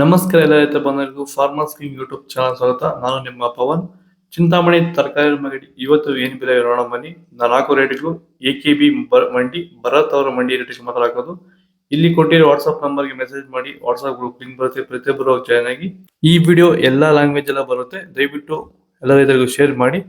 ನಮಸ್ಕಾರ ಎಲ್ಲ ರೈತ ಬಂಧುಗಳಿಗೂ ಫಾರ್ಮರ್ಸ್ ಕಿಂಗ್ ಯೂಟ್ಯೂಬ್ ಚಾನಲ್ ಸ್ವಾಗತ. ನಾನು ನಿಮ್ಮ ಪವನ್. ಚಿಂತಾಮಣಿ ತರಕಾರಿ ಮಂಡಿ ಇವತ್ತು ಏನ್ ಬೆಲೆ ನೋಡೋಣ ಬನ್ನಿ. ನಾಲ್ಕು ರೇಟ್ಗಳು ಎಕೆಬಿ ಮಂಡಿ, ಭರತ್ ಅವರ ಮಂಡಿ ರೇಟ್ ಮಾತಾಡೋದು. ಇಲ್ಲಿ ಕೊಟ್ಟಿರೋ ವಾಟ್ಸ್ಆಪ್ ನಂಬರ್ಗೆ ಮೆಸೇಜ್ ಮಾಡಿ. ವಾಟ್ಸ್ಆಪ್ ಗ್ರೂಪ್ ಲಿಂಕ್ ಬರುತ್ತೆ, ಪ್ರತಿಯೊಬ್ಬರು ಜಾಯ್ನ್ ಆಗಿ. ಈ ವಿಡಿಯೋ ಎಲ್ಲಾ ಲ್ಯಾಂಗ್ವೇಜ್ ಎಲ್ಲ ಬರುತ್ತೆ, ದಯವಿಟ್ಟು ಎಲ್ಲ ರೈತರಿಗೂ ಶೇರ್ ಮಾಡಿ.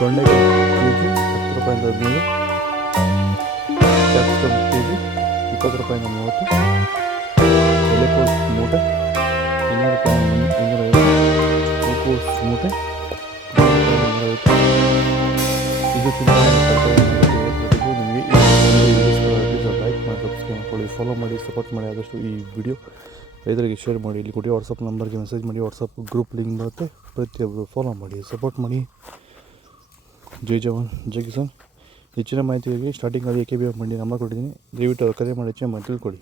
ತೊಂಡೆಕಾಯಿ ಕೆಜಿ 10 ರೂಪಾಯಿಂದ 15, ಕ್ಯಾಪ್ಸಿಕಮ್ ಕೆಜಿ 20 ರೂಪಾಯಿಂದ 30, ಎಲೆಕೋಸು ಮೂಟೆ 200 ರೂಪಾಯಿಂದ 250, ಹೂಕೋಸು ಮೂಟೆ 250. ಇದು ನಿಮಗೆ ಲೈಕ್ ಮಾಡಿ, ಸಬ್ಸ್ಕ್ರೈಬ್ ಮಾಡ್ಕೊಳ್ಳಿ, ಫಾಲೋ ಮಾಡಿ, ಸಪೋರ್ಟ್ ಮಾಡಿ. ಆದಷ್ಟು ಈ ವಿಡಿಯೋ ರೈತರಿಗೆ ಶೇರ್ ಮಾಡಿ. ಇಲ್ಲಿ ಕೊಡಿ ವಾಟ್ಸಪ್ ನಂಬರ್ಗೆ ಮೆಸೇಜ್ ಮಾಡಿ. ವಾಟ್ಸಪ್ ಗ್ರೂಪ್ ಲಿಂಕ್ ಬರುತ್ತೆ, ಪ್ರತಿಯೊಬ್ಬರು ಫಾಲೋ ಮಾಡಿ, ಸಪೋರ್ಟ್ ಮಾಡಿ. ಜೈ ಜವಾನ್ ಜೈ ಕಿಸಾನ್. ಹೆಚ್ಚಿನ ಮಾಹಿತಿಗಾಗಿ ಸ್ಟಾರ್ಟಿಂಗಲ್ಲಿ ಎಕೆಬಿ ಮಂಡಿ ನಂಬರ್ ಕೊಟ್ಟಿದ್ದೀನಿ, ದಯವಿಟ್ಟು ಕರೆ ಮಾಡಿ ಹೆಚ್ಚಿನ ಮಾಹಿತಿ ತಿಳ್ಕೊಳ್ಳಿ.